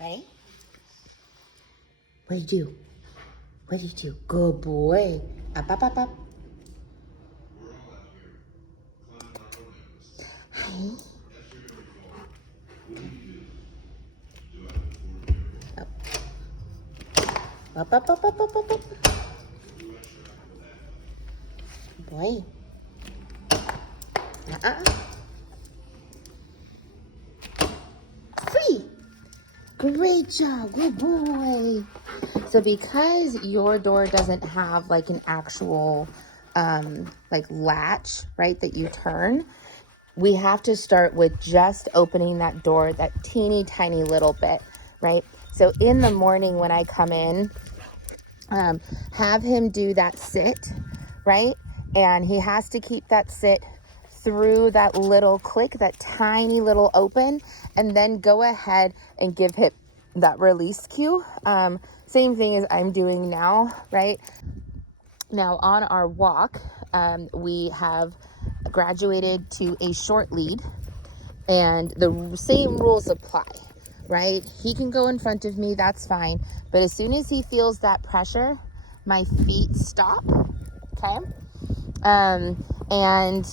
Ready? What did you do? What did you do? Good boy. Up, up, up, up. Hi. Up, up, up, up, up, up, up. Good boy. Free. Great job. Good boy. So because your door doesn't have like an actual like latch, right, that you turn, we have to start with just opening that door that teeny tiny little bit, right? So in the morning when I come in, have him do that sit, right? And he has to keep that sit through that little click, that tiny little open, and then go ahead and give him that release cue. Same thing as I'm doing now, right? Now on our walk, we have graduated to a short lead, and the same rules apply, right? He can go in front of me, that's fine. But as soon as he feels that pressure, my feet stop, okay? And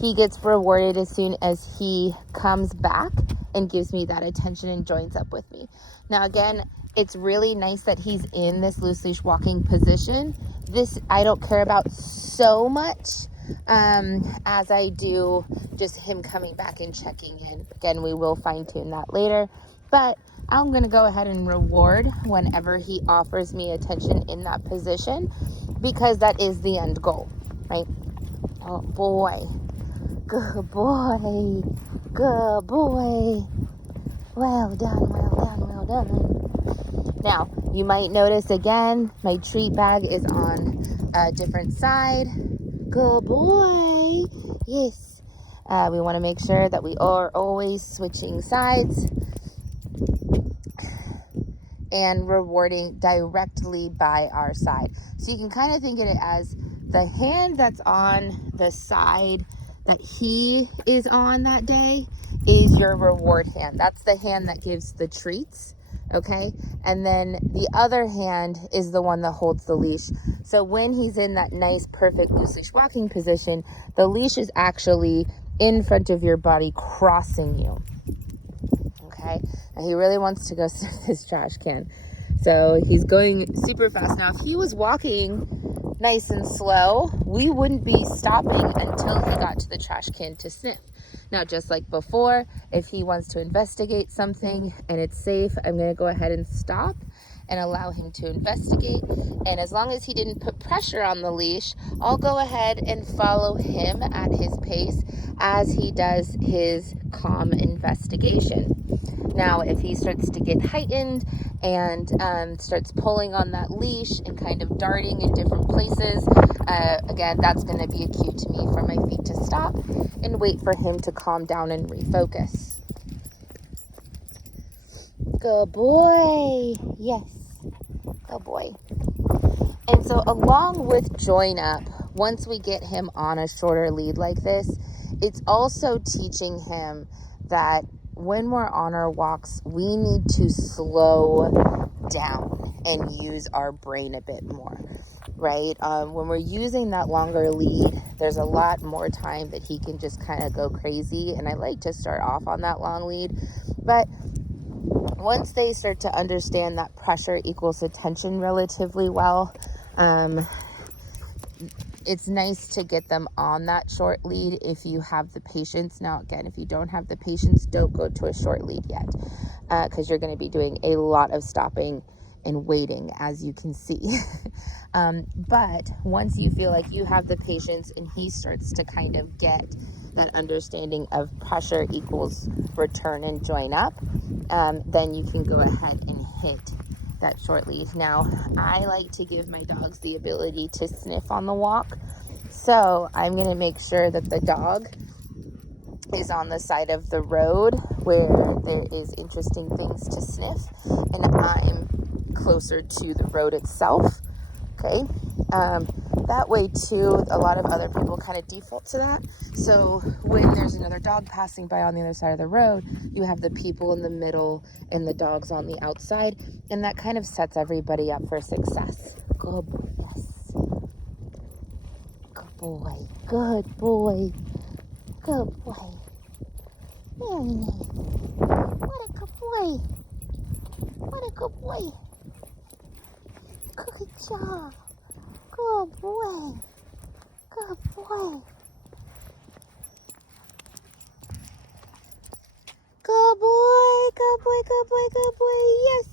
he gets rewarded as soon as he comes back and gives me that attention and joins up with me. Now, again, it's really nice that he's in this loose leash walking position. This I don't care about so much as I do just him coming back and checking in. Again, we will fine tune that later, but I'm going to go ahead and reward whenever he offers me attention in that position, because that is the end goal, right? Oh boy, good boy, good boy. Well done, well done, well done. Now, you might notice again, my treat bag is on a different side. Good boy. Yes. We want to make sure that we are always switching sides and rewarding directly by our side. So you can kind of think of it as the hand that's on the side that he is on that day is your reward hand. That's the hand that gives the treats, okay? And then the other hand is the one that holds the leash. So when he's in that nice, perfect loose leash walking position, the leash is actually in front of your body, crossing you. Okay, and he really wants to go sniff this trash can. So he's going super fast. Now, if he was walking nice and slow, we wouldn't be stopping until he got to the trash can to sniff. Now, just like before, if he wants to investigate something and it's safe, I'm going to go ahead and stop and allow him to investigate. And as long as he didn't put pressure on the leash, I'll go ahead and follow him at his pace as he does his calm investigation. Now, if he starts to get heightened and starts pulling on that leash and kind of darting in different places, again, that's going to be a cue to me for my feet to stop and wait for him to calm down and refocus. Good boy. Yes. Good boy. And so along with join up, once we get him on a shorter lead like this, it's also teaching him that when we're on our walks, we need to slow down and use our brain a bit more, right? When we're using that longer lead, there's a lot more time that he can just kind of go crazy. And I like to start off on that long lead. But once they start to understand that pressure equals attention relatively well, it's nice to get them on that short lead if you have the patience. Now, again, if you don't have the patience, don't go to a short lead yet, because you're going to be doing a lot of stopping and waiting, as you can see. But once you feel like you have the patience and he starts to kind of get that understanding of pressure equals return and join up, then you can go ahead and hit that short lead. Now, I like to give my dogs the ability to sniff on the walk. So I'm going to make sure that the dog is on the side of the road where there is interesting things to sniff, and I'm closer to the road itself. Okay. That way too, a lot of other people kind of default to that. So when there's another dog passing by on the other side of the road, you have the people in the middle and the dogs on the outside, and that kind of sets everybody up for success. Good boy, yes. Good boy, good boy, good boy. Very nice. What a good boy. What a good boy. Good job. Good boy. Good boy. Good boy. Good boy. Good boy. Good boy. Yes.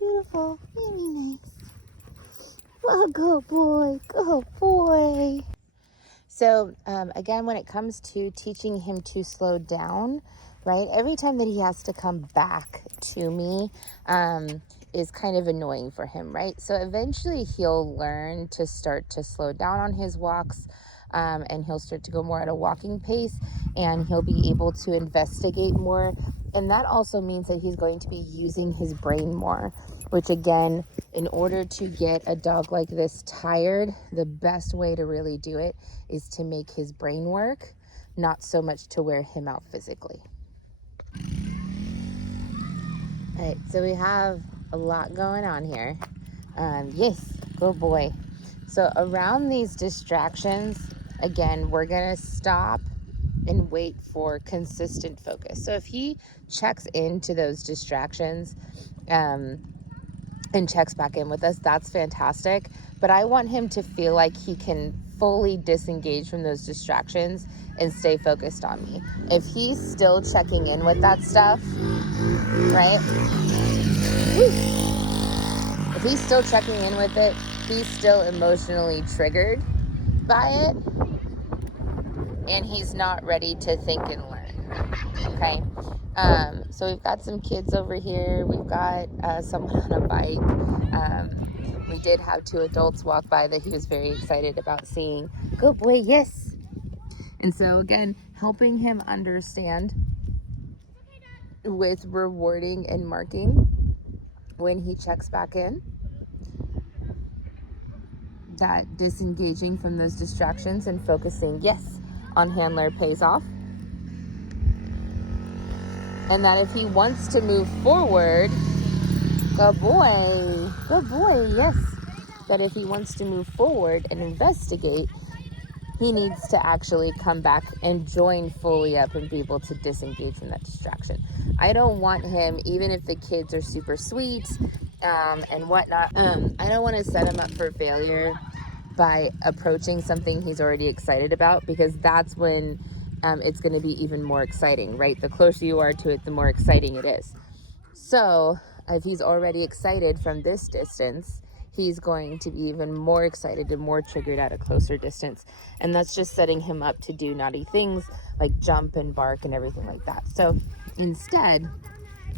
Beautiful. Very nice. Oh, good boy. Good boy. So again, when it comes to teaching him to slow down, right? Every time that he has to come back to me is kind of annoying for him, right? So eventually he'll learn to start to slow down on his walks, and he'll start to go more at a walking pace, and he'll be able to investigate more. And that also means that he's going to be using his brain more, which again, in order to get a dog like this tired, the best way to really do it is to make his brain work, not so much to wear him out physically. All right, so we have a lot going on here. Yes, good boy. So around these distractions, again, we're gonna stop and wait for consistent focus. So if he checks into those distractions, and checks back in with us, that's fantastic. But I want him to feel like he can fully disengage from those distractions and stay focused on me. If he's still checking in with that stuff, right? If he's still checking in with it, he's still emotionally triggered by it, and he's not ready to think and learn. Okay. So we've got some kids over here. We've got someone on a bike. We did have 2 adults walk by that he was very excited about seeing. Good boy, yes. And so again, helping him understand with rewarding and marking when he checks back in, that disengaging from those distractions and focusing, yes, on handler pays off. And that if he wants to move forward, good boy, yes. That if he wants to move forward and investigate, he needs to actually come back and join fully up and be able to disengage from that distraction. I don't want him, even if the kids are super sweet and whatnot, I don't want to set him up for failure by approaching something he's already excited about, because that's when it's going to be even more exciting, right? The closer you are to it, the more exciting it is. So if he's already excited from this distance, he's going to be even more excited and more triggered at a closer distance. And that's just setting him up to do naughty things like jump and bark and everything like that. So instead,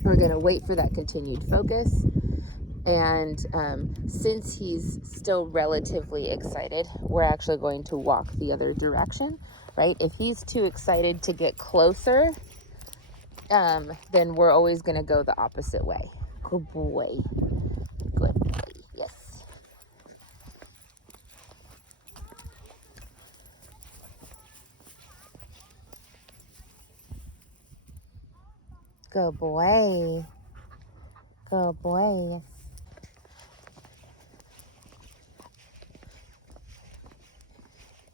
we're going to wait for that continued focus. And since he's still relatively excited, we're actually going to walk the other direction, right? If he's too excited to get closer, then we're always going to go the opposite way. Good boy. Good boy. Yes. Good boy. Good boy.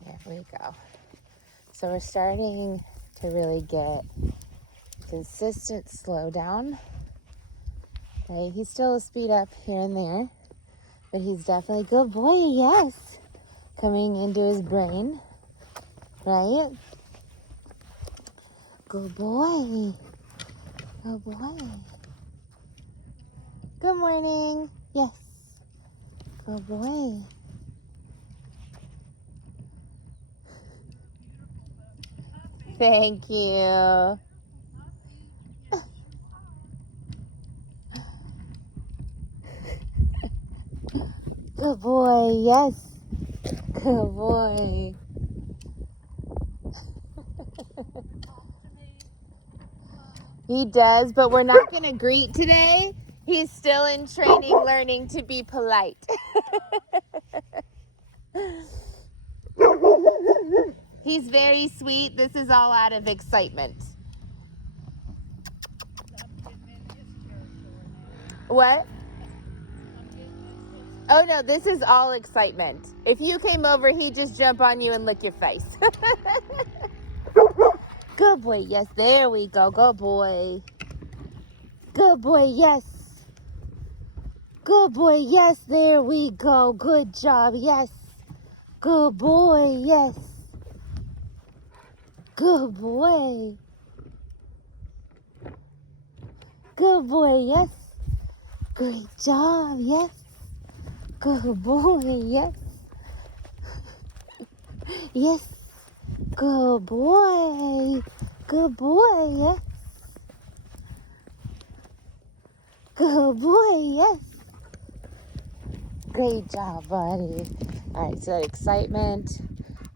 Yes. There we go. So we're starting to really get consistent slowdown. Right? He's still a speed up here and there, but he's definitely good boy. Yes. Coming into his brain. Right? Good boy. Good boy. Good morning. Yes. Good boy. Thank you. Good boy. Yes. Good boy. He does, but we're not going to greet today. He's still in training, learning to be polite. He's very sweet. This is all out of excitement. What? Oh no, this is all excitement. If you came over, he'd just jump on you and lick your face. Good boy, yes, there we go. Good boy. Good boy, yes. Good boy, yes, there we go. Good job, yes. Good boy, yes. Good boy. Good boy, yes. Great job, yes. Good boy, yes. Yes. Good boy. Good boy, yes. Good boy, yes. Great job, buddy. All right, so that excitement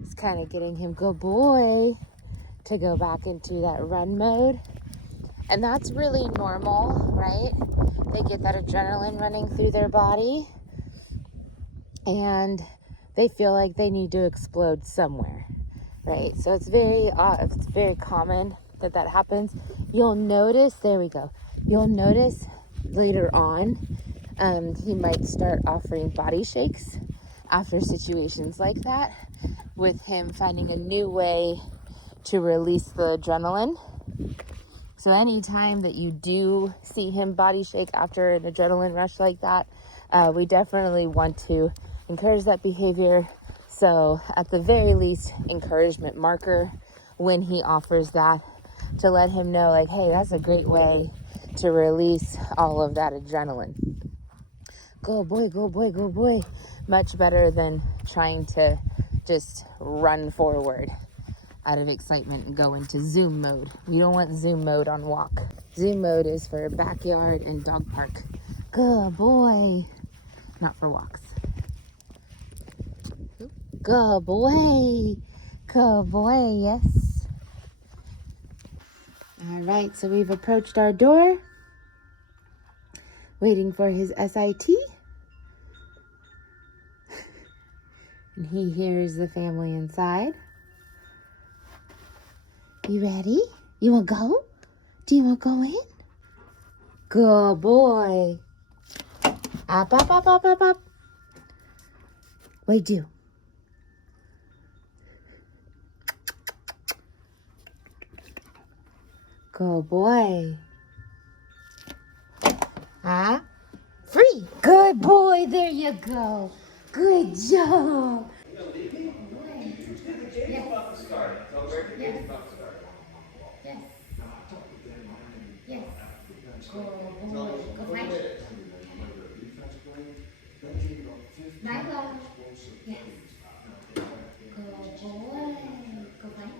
is kind of getting him, good boy, to go back into that run mode. And that's really normal, right? They get that adrenaline running through their body and they feel like they need to explode somewhere, right? So it's very common that happens. You'll notice, there we go. You'll notice later on, he might start offering body shakes after situations like that, with him finding a new way to release the adrenaline. So anytime that you do see him body shake after an adrenaline rush like that, we definitely want to encourage that behavior. So at the very least, encouragement marker when he offers that, to let him know, like, hey, that's a great way to release all of that adrenaline. Go boy, go boy, go boy. Much better than trying to just run forward out of excitement and go into zoom mode. We don't want zoom mode on walk. Zoom mode is for backyard and dog park. Good boy. Not for walks. Good boy. Good boy, yes. All right, so we've approached our door, waiting for his SIT. And he hears the family inside. You ready? You want to go? Do you want to go in? Good boy. Up, up, up, up, up, up. Wait, do. Good boy. Huh? Free. Good boy. There you go. Good job. Yes. Yes. Yes. Yes. Good boy. Go fight. Milo. Yes. Good boy. Go fight.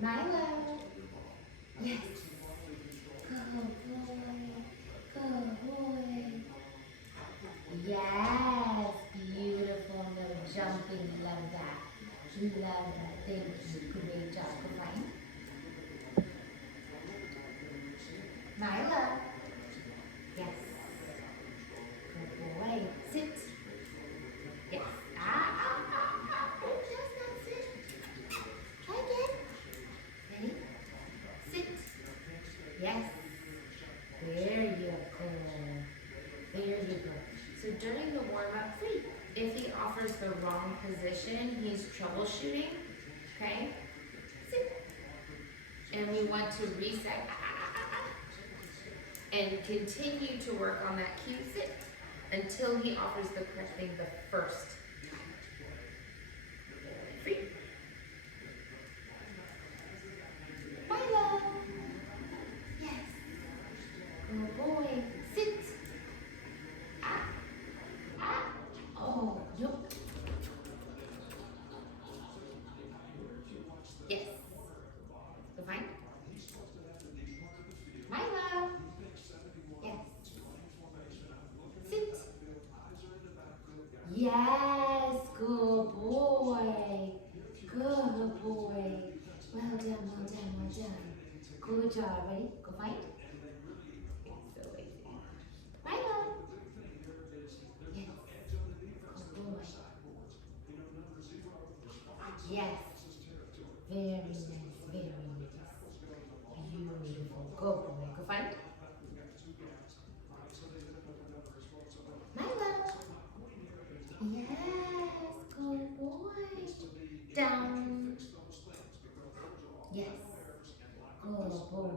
Milo. Yes. Good boy. Good boy. Yes. Beautiful. No jumping. Love that. Love that. Thank you. Great job. Go fight. Milo. Yes. Good boy. Sit. Yes. Just not sit. Try again. Ready? Sit. Yes. There you go. There you go. So during the warm-up, if he offers the wrong position, he's troubleshooting. Okay? Sit. And we want to reset. And continue to work on that cue, sit, until he offers the correct thing the first. Free. Milo. Yes. Good boy. Sit. Oh, nope. Yes. Go fine. Milo. Yes. Sit. Yes. Good boy. Good boy. Well done, well done, well done. Good job. Ready? Go fight. So easy. Milo. Yes. Yes. Very nice, very nice. Beautiful. Go boy, go find it. Milo. Yes, go boy. Down. Yes. Go boy.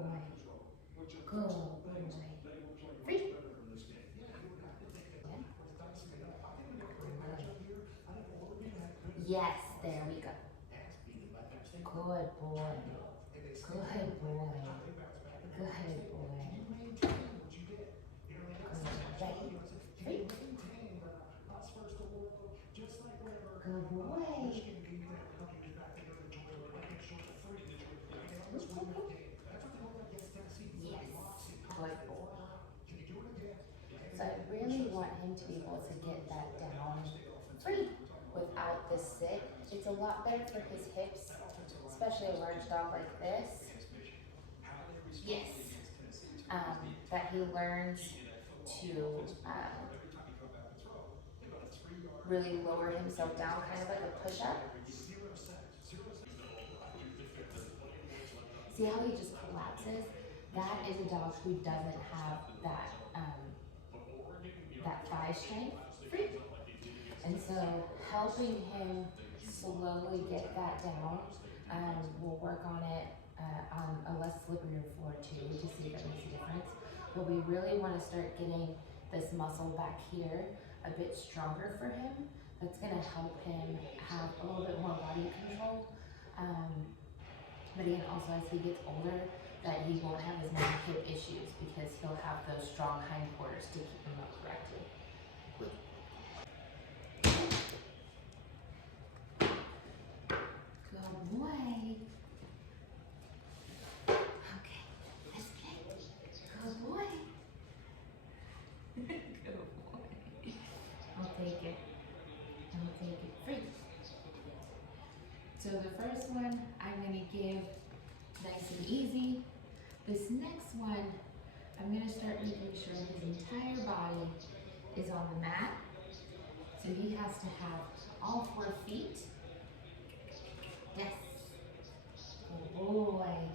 Go boy. Free. Yes, there we go. Good boy. Good boy. Good boy. Ready? Free. Good boy. Yes. Good boy. So I really want him to be able to get that down free without the sit. It's a lot better for his hips, especially a large dog like this. Yes. That he learns to really lower himself down, kind of like a push-up. See how he just collapses? That is a dog who doesn't have that thigh strength free. And so helping him slowly get that down, we'll work on it on a less slipperier floor too to see if that makes a difference. But we really want to start getting this muscle back here a bit stronger for him. That's going to help him have a little bit more body control. But again, also as he gets older, that he won't have as many hip issues because he'll have those strong hindquarters to keep him up correctly. Good boy. Okay, let's play. Good boy. Good boy. I'll take it. I'll take it free. So the first one I'm gonna give nice and easy. This next one, I'm gonna start making sure his entire body is on the mat. So he has to have all 4 feet. Yes. Good boy.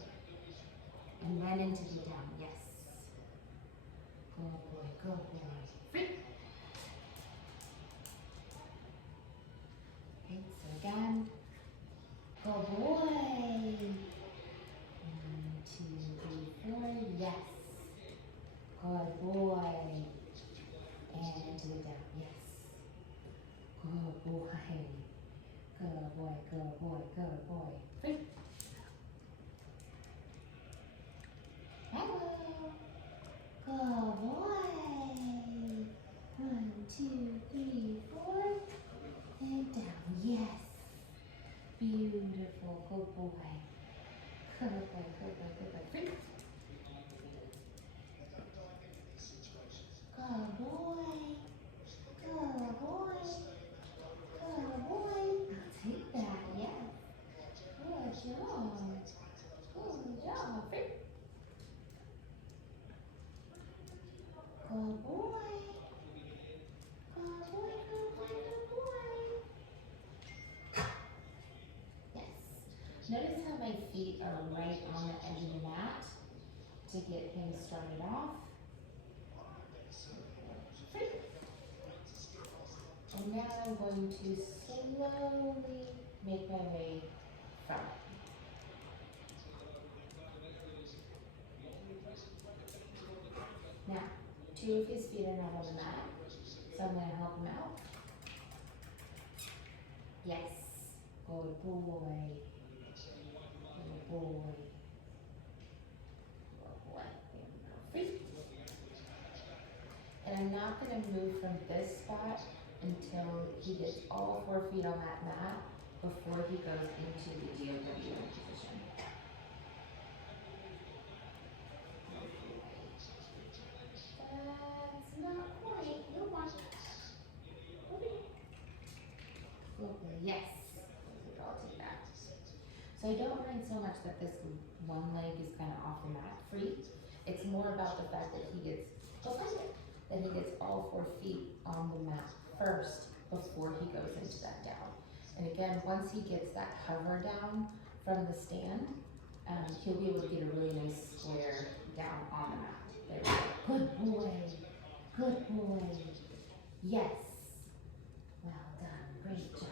And then into the down, yes. Good boy, good boy. Free. Okay, so again. Good boy. 1, 2, 3, 4, yes. Good boy. And into the down, yes. Good boy. Good boy, good boy, good boy. Free. Hello. Good boy. 1, 2, 3, 4. And down, yes. Beautiful, good boy. Good boy, good boy, good boy. Free. Good boy. Good boy. Good boy. I'll take that, yes. Good job. Good job. Free. Good boy. Good boy, good boy, good boy. Yes. Notice how my feet are right on the edge of the mat to get him started off. Free. And now I'm going to slowly make my way from it. Now, 2 of his feet are not on the mat, so I'm going to help him out. Yes. Good boy. Good boy. Good boy. Free. And I'm not going to move from this spot until he gets all 4 feet on that mat before he goes into the DOW position. That's not quite. You'll watch. Lovely. Yes. I'll take that. So I don't mind so much that this one leg is kind of off the mat free. It's more about the fact that he gets, that he gets all 4 feet on the mat first before he goes into that down. And again, once he gets that hover down from the stand, he'll be able to get a really nice square down on the mat. There we go. Good boy. Good boy. Yes. Well done. Great job.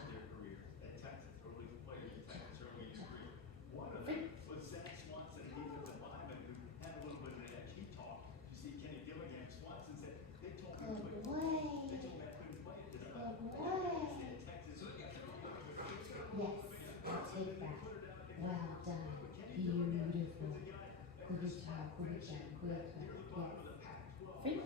Yes, I'll take that. Well done. Beautiful. Good job, good job, good job. Yes.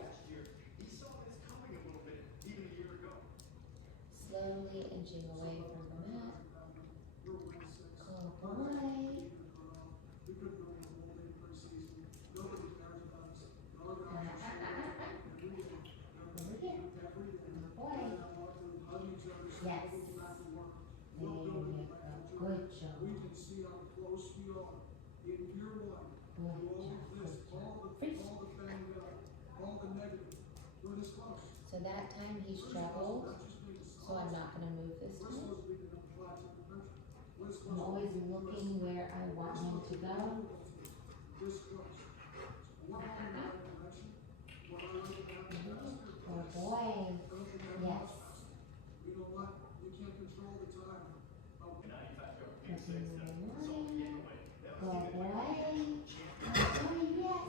Slowly inching away from the mat. Good boy. Over here. Good boy. Yes. There you go. Good job. So that time he struggled, so I'm not going to move this time. I'm always looking where I want him to go. Oh boy. Yes. Good boy. Oh yes.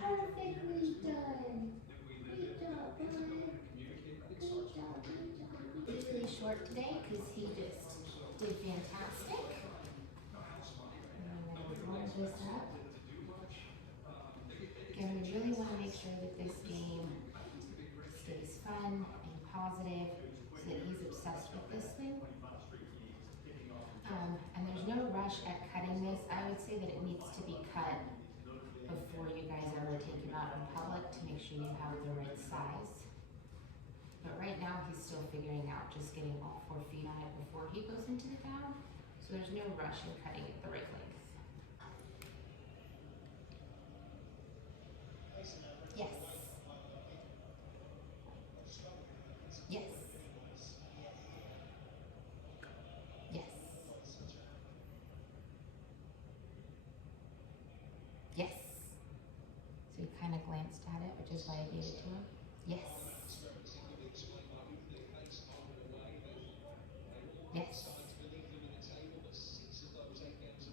Perfectly done. Great job, boy. Good job, good job. He's really short today because he just did fantastic. I'm going to warm this up. Again, we really want to make sure that this game stays fun and positive so that he's obsessed with this thing. And there's no rush at cutting this. I would say that it needs to be cut before you guys ever take him out in public to make sure you have the right size. But right now he's still figuring out just getting all 4 feet on it before he goes into the gown. So there's no rush in cutting it the right length. Yes. Yes. Yes. Yes. So he kind of glanced at it, which is why I gave it to him. Yes. Yes.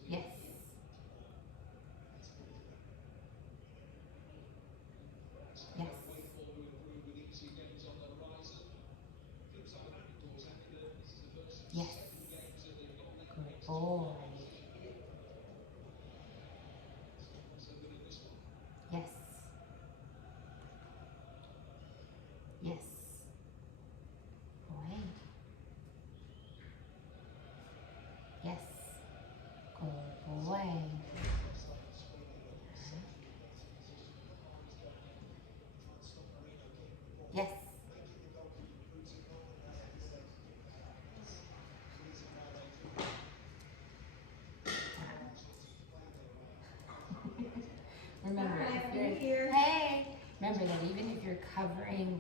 Yes. Yes. Yes. Good boy. Yes. Yes. Boy. Yes. Good boy. Yes. Remember, hey, remember that even if you're covering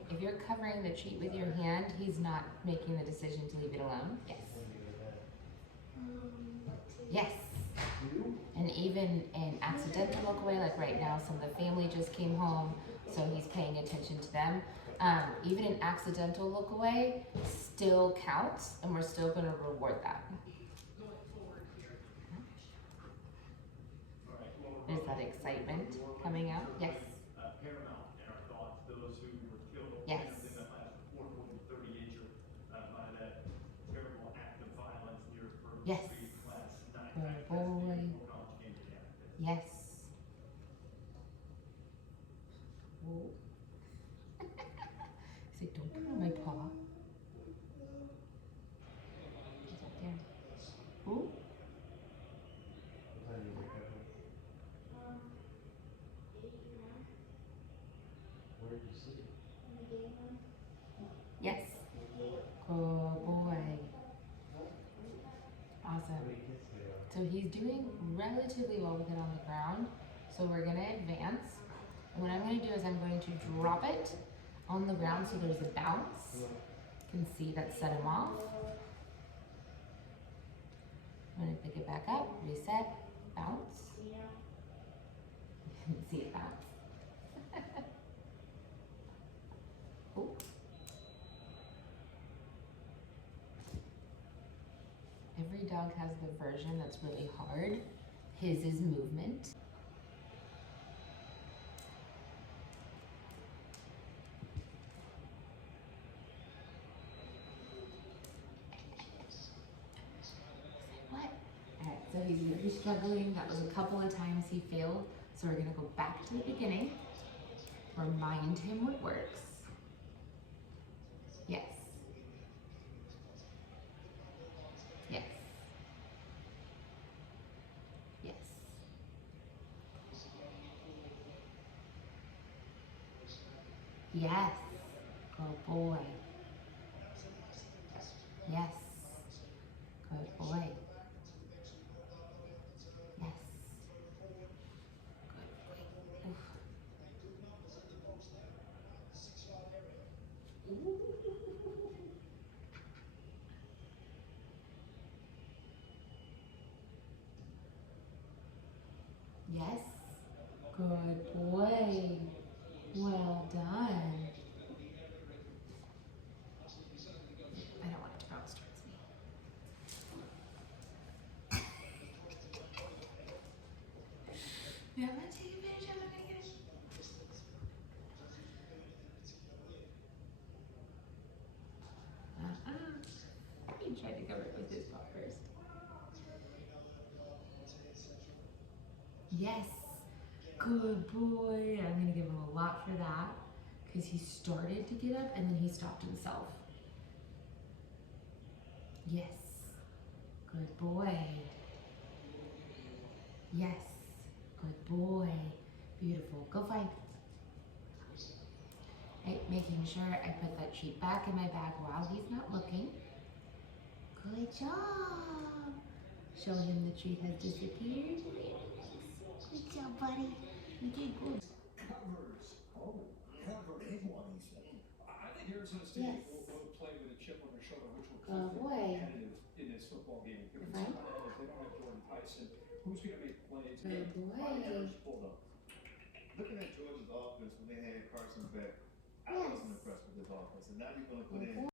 the treat with your hand, he's not making the decision to leave it alone. Yes. Yes. And even an accidental look away, like right now, some of the family just came home, so he's paying attention to them. Even an accidental look away still counts, and we're still going to reward that. There's that excitement coming out. Yes. Paramount in our thoughts, those who were killed yes. in that last 440 injured by that terrible act of violence near First yes. Street last night. Good boy. Yes. Oh. Say, don't put on my paw. Is that there? Ooh. Where did you see it? In the game room. Yes. Good boy. Awesome. So he's doing relatively well with it on the ground. So we're going to advance. And what I'm going to do is I'm going to drop it on the ground so there's a bounce. You can see that set him off. I'm gonna pick it back up, reset, bounce. See it bounce. Oh. Every dog has the version that's really hard. His is movement. What? Alright, so he's really struggling. That was a couple of times he failed. So we're gonna go back to the beginning. Remind him what works. Yes. Yes. Yes. Yes. Good boy. Yes. Good boy. Yes. Good boy. Oof. Yes. Good boy. Well done. I don't want it to bounce towards me. Yeah, I'm gonna take advantage of it. I'm gonna get it. He tried to cover it with his paw first. Yes. Good boy. I'm gonna give him a lot for that because he started to get up and then he stopped himself. Yes. Good boy. Yes. Good boy. Beautiful. Go find. Right, making sure I put that treat back in my bag while he's not looking. Good job. Show him the treat has disappeared. Good job, buddy. You did good. Covers. Oh, cover. Big one, he said. I think Arizona State will play with a chip on their shoulder, which will keep them competitive in this football game. The concern I have is they don't have Jordan Tyson. Who's going to make plays? Good boy. Pulled up. Looking at Georgia's offense when they had Carson back, I wasn't impressed with this offense. And now you're going to put in